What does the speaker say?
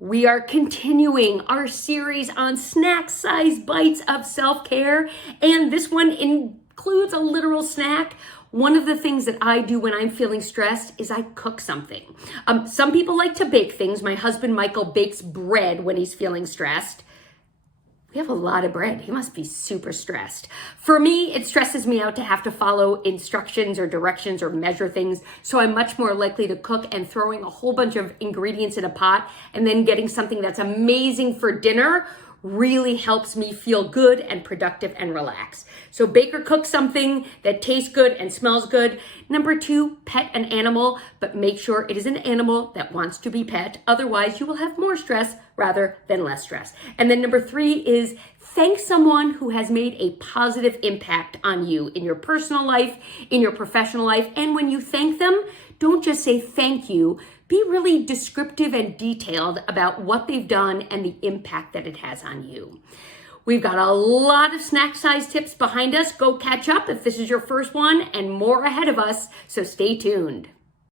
We are continuing our series on snack-sized bites of self-care, and this one includes a literal snack. One of the things that I do when I'm feeling stressed is I cook something. Some people like to bake things. My husband, Michael, bakes bread when he's feeling stressed. We have a lot of bread. He must be super stressed. For me, it stresses me out to have to follow instructions or directions or measure things. So I'm much more likely to cook, and throwing a whole bunch of ingredients in a pot and then getting something that's amazing for dinner really helps me feel good and productive and relaxed. So bake or cook something that tastes good and smells good. Number 2, pet an animal, but make sure it is an animal that wants to be pet. Otherwise, you will have more stress rather than less stress. And then number 3 is thank someone who has made a positive impact on you in your personal life, in your professional life. And when you thank them, don't just say thank you. Be really descriptive and detailed about what they've done and the impact that it has on you. We've got a lot of snack size tips behind us. Go catch up if this is your first one, and more ahead of us, so stay tuned.